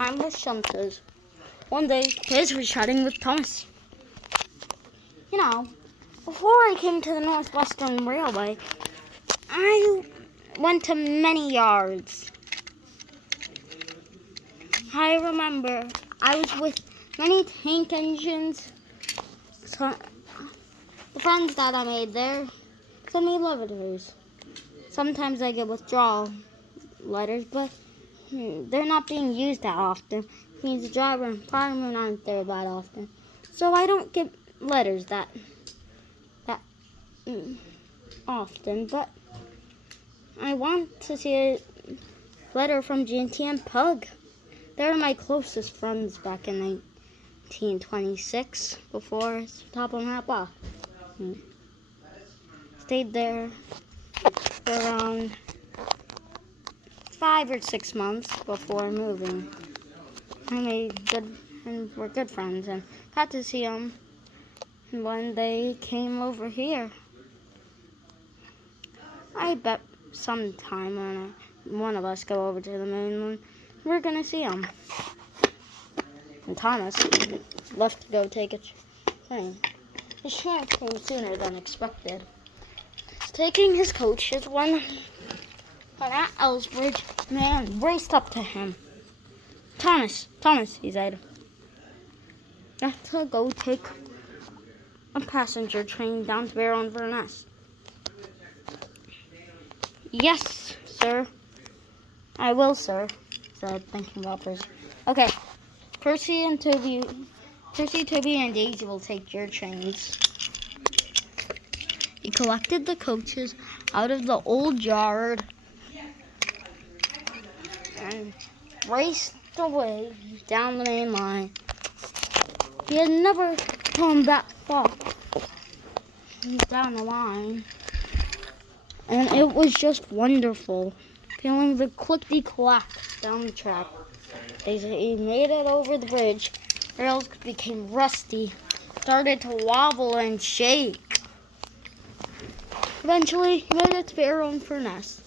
time with shunters. One day, Piers was chatting with Thomas. You know, before I came to the Northwestern Railway, I went to many yards. I remember I was with many tank engines. So, the friends that I made there sent me letters. Sometimes I get withdrawal letters, but they're not being used that often. It means the driver and fireman aren't there that often. So I don't get letters that often, but I want to see a letter from G&T and Pug. They were my closest friends back in 1926, before Top of Mappa. Stayed there for around 5 or 6 months before moving. We're good friends and got to see them when they came over here. I bet sometime when one of us go over to the mainland, we're gonna see them. And Thomas left to go take a train. His chance came sooner than expected. Taking his coaches when at Ellsbridge, man raced up to him. Thomas, he said. I have to go take a passenger train down to Barrow-in-Furness. Yes, sir. I will, sir, said, thinking about Percy. Okay, Percy, Toby, and Daisy will take your trains. He collected the coaches out of the old yard and raced away down the main line. He had never come that far down the line, and it was just wonderful, feeling the clickety-clack down the track. As he made it over the bridge, rails became rusty, started to wobble and shake. Eventually, he made it to Barrow-in-Furness.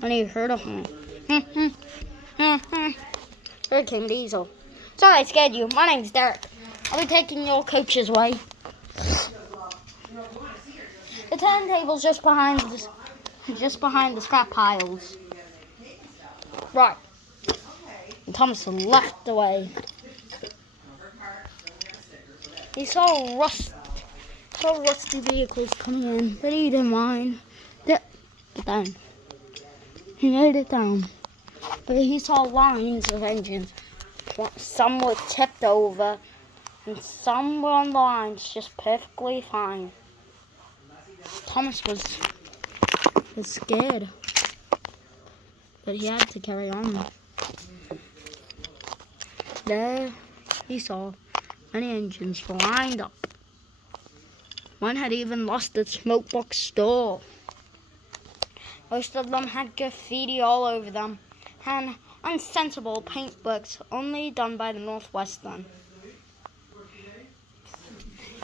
When he heard a honk. Here came Diesel. Sorry I scared you. My name's Derek. I'll be taking your coach's way. The turntable's just behind the scrap piles. Right. And Thomas left away. He saw rusty vehicles coming in, but he didn't mind. But then he made it down. But he saw lines of engines. Some were tipped over, and some were on the lines just perfectly fine. Thomas was scared, but he had to carry on. There he saw many engines lined up. One had even lost its smoke box stall. Most of them had graffiti all over them, and unsensible paint books only done by the Northwestern.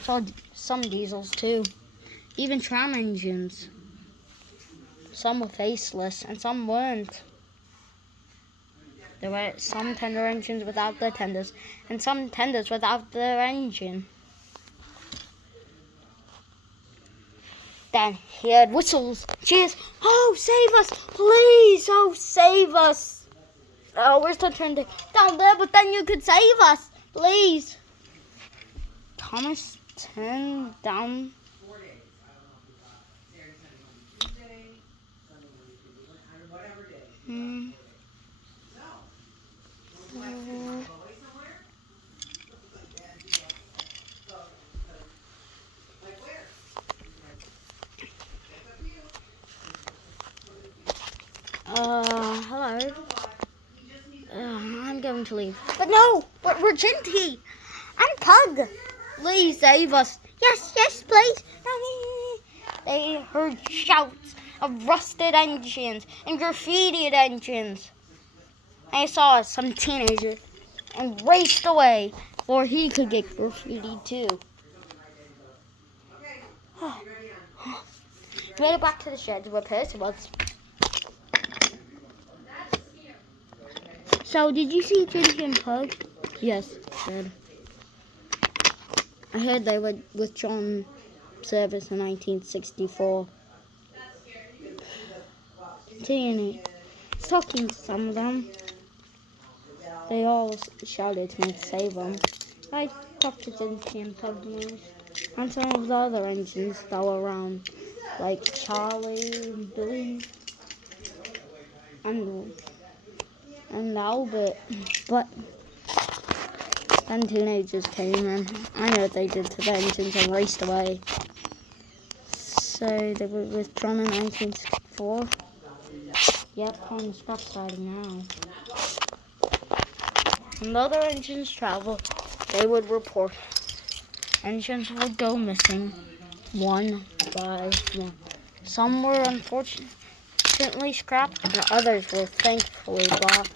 Saw some diesels too, even tram engines. Some were faceless and some weren't. There were some tender engines without their tenders, and some tenders without their engine. Then he heard whistles, cheers. Oh, save us, please! Oh, save us! Oh, we're still trying to down there, but then you could save us, please. Thomas turned down. Hello. I'm going to leave. But no, we're Ginty and Pug. Please save us. Yes, please. They heard shouts of rusted engines and graffitied engines. They saw some teenager and raced away before he could get graffitied too. Made it back to the shed where Percy was. So, did you see Gingy and Pug? Yes, I did. I heard they were withdrawn service in 1964. Continuing, talking to some of them, they all shouted to me to save them. I talked to Gingy and Pug and some of the other engines that were around, like Charlie and Billy and Albert, but then teenagers came and I know what they did to the engines and raced away. So they were withdrawn in 1964. Yep, on the scrap siding now. When the other engines travel, they would report. Engines would go missing one by one. Some were unfortunately scrapped, and others were thankfully bought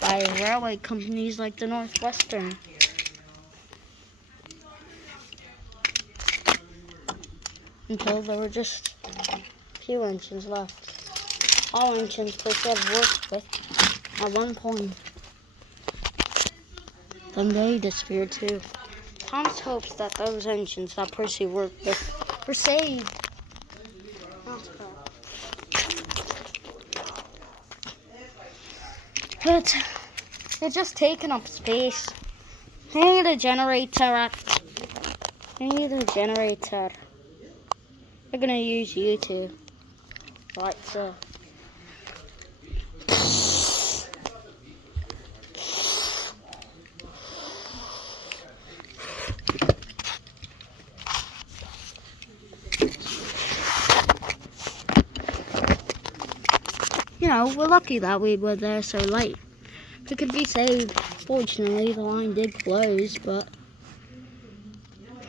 by railway companies like the Northwestern. Until there were just a few engines left. All engines Percy had worked with at one point. Then they disappeared too. Thomas hopes that those engines that Percy worked with were saved. But they're just taking up space. They need a generator. They're gonna use YouTube. Right, so. You know, we're lucky that we were there so late. We could be saved. Fortunately, the line did close, but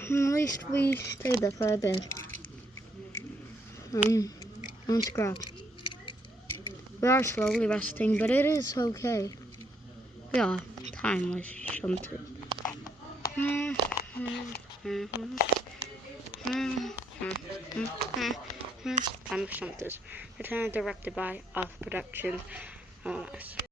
at least we stayed there for a bit. And scrap. We are slowly resting, but it is okay. We are timeless shunters. Timeless shunters. Written and directed by Off Production.